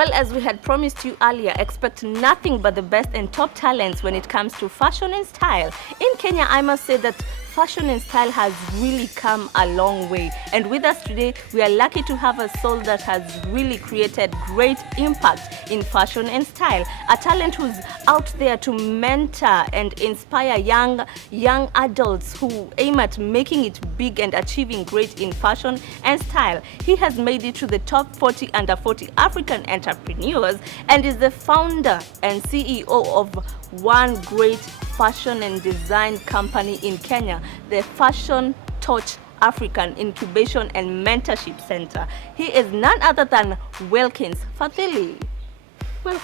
Well, as we had promised you earlier, expect nothing but the best and top talents when it comes to fashion and style. In Kenya, I must say that fashion and style has really come a long way. And with us today, we are lucky to have a soul that has really created great impact in fashion and style. A talent who's out there to mentor and inspire young adults who aim at making it big and achieving great in fashion and style. He has made it to the top 40 under 40 African entrepreneurs and is the founder and CEO of one great fashion and design company in Kenya, the Fashion Touch African Incubation and Mentorship Center. He is none other than Wilkins Fadhili. Welcome.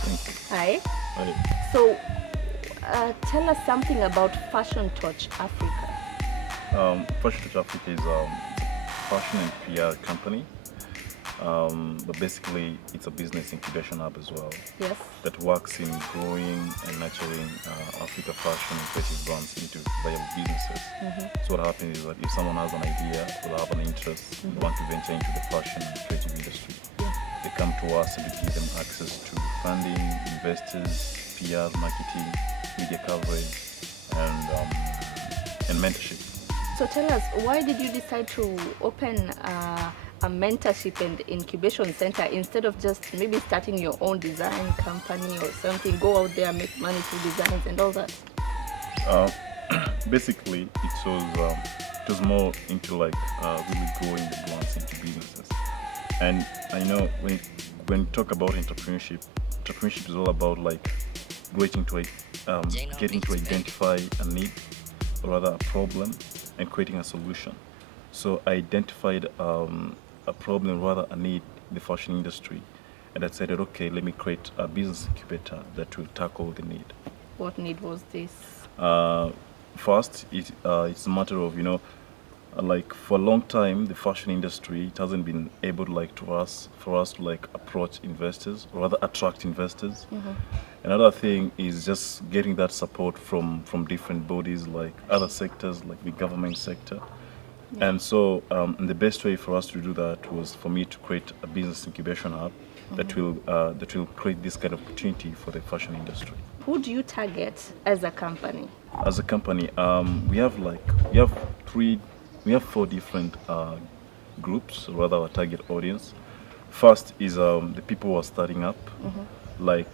Thank you. Hi. Hi. So, tell us something about Fashion Touch Africa. Fashion Touch Africa is a fashion and PR company, but basically it's a business incubation hub as well. Yes. That works in growing and nurturing Africa fashion and creative brands into viable businesses. So what happens is that if someone has an idea or have an interest, they want to venture into the fashion and creative industry, they come to us and we give them access to funding, investors, PR, marketing, media coverage, and mentorship. So tell us, why did you decide to open a mentorship and incubation center instead of just maybe starting your own design company or something, go out there, make money through designs and all that? Basically, it was more into like really growing the brands into businesses. And I know when you talk about entrepreneurship is all about like getting to identify a need, or rather a problem, and creating a solution. So I identified a problem, rather a need in the fashion industry, and I said, okay, let me create a business incubator that will tackle the need. What need was this? First, it's a matter of, like for a long time, the fashion industry, it hasn't been able for us to like approach investors, or rather attract investors. Another thing is just getting that support from different bodies, like other sectors, like the government sector. And so the best way for us to do that was for me to create a business incubation hub that will create this kind of opportunity for the fashion industry. Who do you target as a company? As a company, we have four different groups, or rather our target audience. First is the people who are starting up, like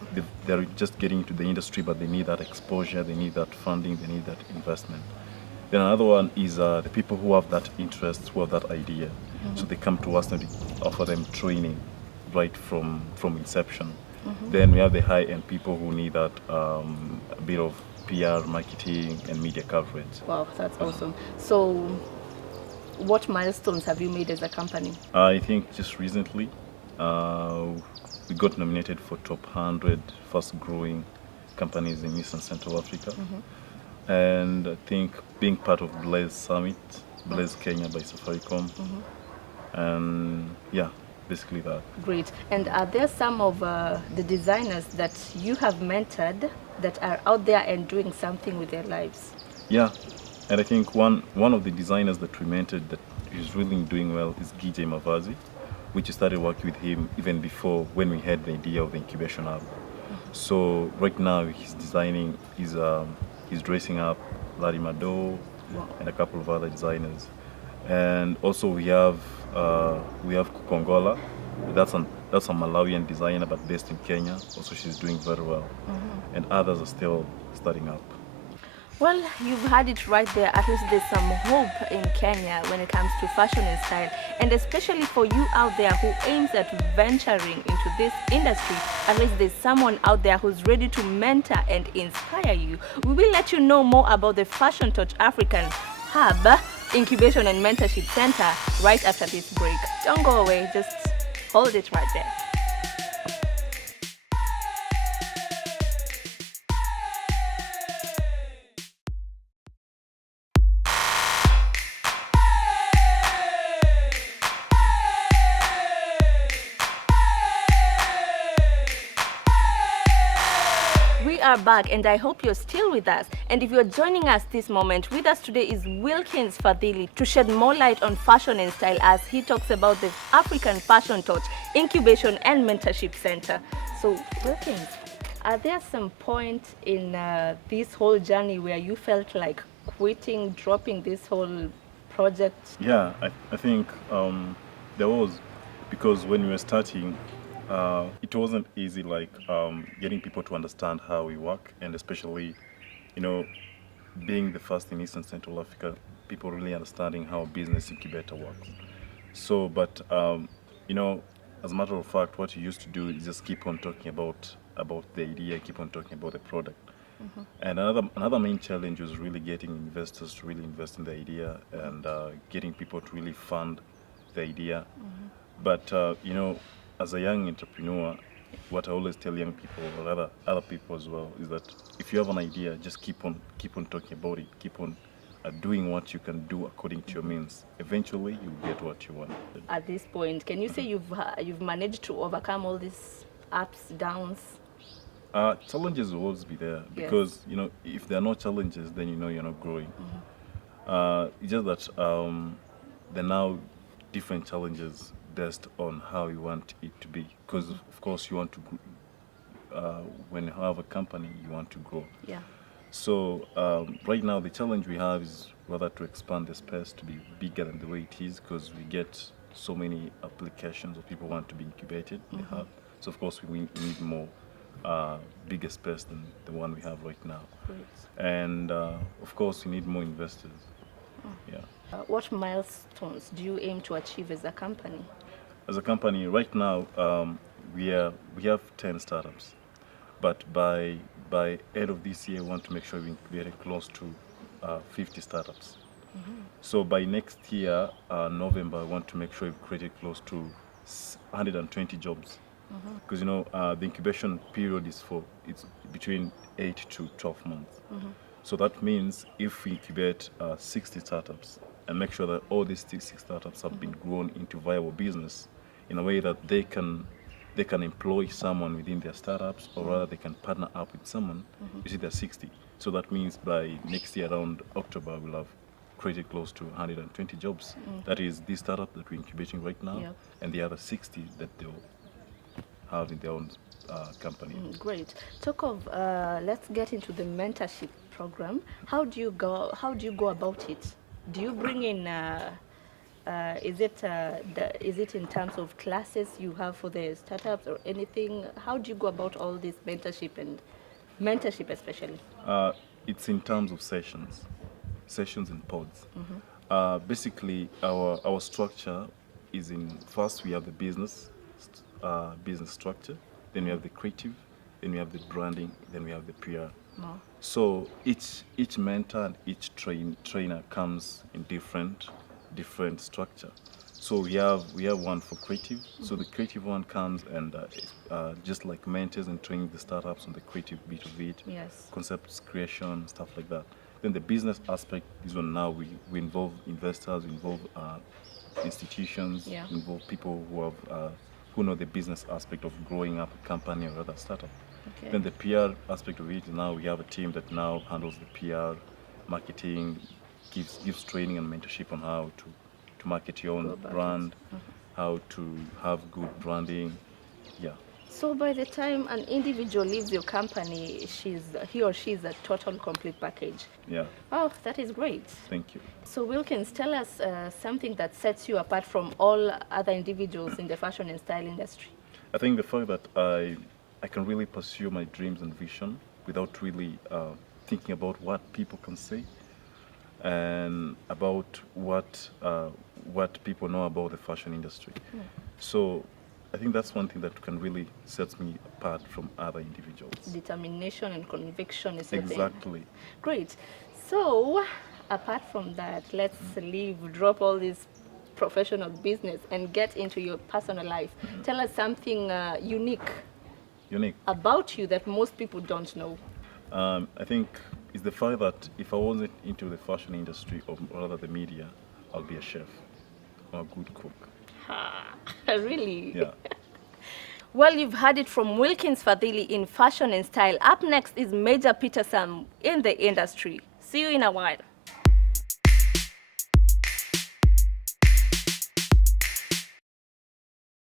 they're just getting into the industry, but they need that exposure, they need that funding, they need that investment. Then another one is the people who have that interest, who have that idea. So they come to us and we offer them training right from inception. Then we have the high-end people who need that a bit of PR, marketing, and media coverage. Wow, that's awesome. So what milestones have you made as a company? I think just recently we got nominated for top 100 fast-growing companies in East and Central Africa. And I think being part of Blaze Summit, Blaze Kenya by Safaricom, and yeah, basically that. Great. And are there some of the designers that you have mentored that are out there and doing something with their lives? Yeah, and I think one of the designers that we mentored that is really doing well is Gijay Mavazi, which we started working with him even before when we had the idea of the incubation hub. So right now he's designing, he's dressing up Larry Mado and a couple of other designers. And also we have Kukongola. That's a Malawian designer but based in Kenya. Also she's doing very well. And others are still starting up. Well, you've had it right there. At least there's some hope in Kenya when it comes to fashion and style. And especially for you out there who aims at venturing into this industry, at least there's someone out there who's ready to mentor and inspire you. We will let you know more about the Fashion Touch African Hub, Incubation and Mentorship Center right after this break. Don't go away, just hold it right there. are back, and I hope you're still with us. And if you're joining us this moment, with us today is Wilkins Fadhili to shed more light on fashion and style as he talks about the African Fashion Torch Incubation and Mentorship Center. So, Wilkins, are there some point in this whole journey where you felt like quitting, dropping this whole project? Yeah, I think there was, because when we were starting, it wasn't easy, like getting people to understand how we work, and especially, being the first in East and Central Africa, people really understanding how a business incubator works. So, but as a matter of fact, what you used to do is just keep on talking about the idea, keep on talking about the product. And another main challenge was really getting investors to really invest in the idea, and getting people to really fund the idea. But as a young entrepreneur, what I always tell young people, or other people as well, is that if you have an idea, just keep on talking about it, keep on doing what you can do according to your means. Eventually, you'll get what you want. At this point, can you say you've managed to overcome all these ups, downs? Challenges will always be there, Yes. because if there are no challenges, then you're not growing. It's just that there are now different challenges based on how you want it to be, because of course you want to when you have a company, you want to grow. Yeah. So right now the challenge we have is rather to expand the space to be bigger than the way it is, because we get so many applications of people want to be incubated in the hub. So of course we need more bigger space than the one we have right now. Great. And of course we need more investors. Yeah. What milestones do you aim to achieve as a company? As a company right now, we have 10 startups, but by end of this year we want to make sure we incubate close to 50 startups. So by next year, November, I want to make sure we've created close to 120 jobs. Because the incubation period it's between 8 to 12 months. So that means if we incubate 60 startups and make sure that all these 60 startups have been grown into viable business in a way that they can employ someone within their startups, or rather they can partner up with someone. You see, they're 60. So that means by next year around October, we'll have created close to 120 jobs. That is the startup that we're incubating right now, Yep. and the other 60 that they'll have in their own company. Great. Talk of let's get into the mentorship program. How do you go about it? Do you bring in is it in terms of classes you have for the startups or anything? How do you go about all this mentorship especially? It's in terms of sessions and pods. Basically, our structure is first we have the business structure, then we have the creative, then we have the branding, then we have the PR. More. So each mentor and each trainer comes in different structure. So we have one for creative. So the creative one comes and just like mentors and training the startups on the creative bit of it, Yes. concepts creation, stuff like that. Then the business aspect is when now we involve investors, we involve institutions, Yeah. we involve people who know the business aspect of growing up a company or other startup. Okay. Then the PR aspect of it, now we have a team that now handles the PR, marketing, gives training and mentorship on how to market your Go own about it. brand, how to have good branding. Yeah. So by the time an individual leaves your company, he or she is a total complete package. Yeah. Oh, that is great. Thank you. So Wilkins, tell us something that sets you apart from all other individuals in the fashion and style industry. I think the fact that I can really pursue my dreams and vision without really thinking about what people can say and about what people know about the fashion industry. So I think that's one thing that can really set me apart from other individuals. Determination and conviction is the thing. Exactly. Great. So apart from that, let's drop all this professional business and get into your personal life. Tell us something unique about you that most people don't know. I think it's the fact that if I wasn't into the fashion industry, or rather the media, I'll be a chef or a good cook. Really? Yeah. Well, you've heard it from Wilkins Fadhili in Fashion and Style. Up next is Major Peter Sam in the industry. See you in a while.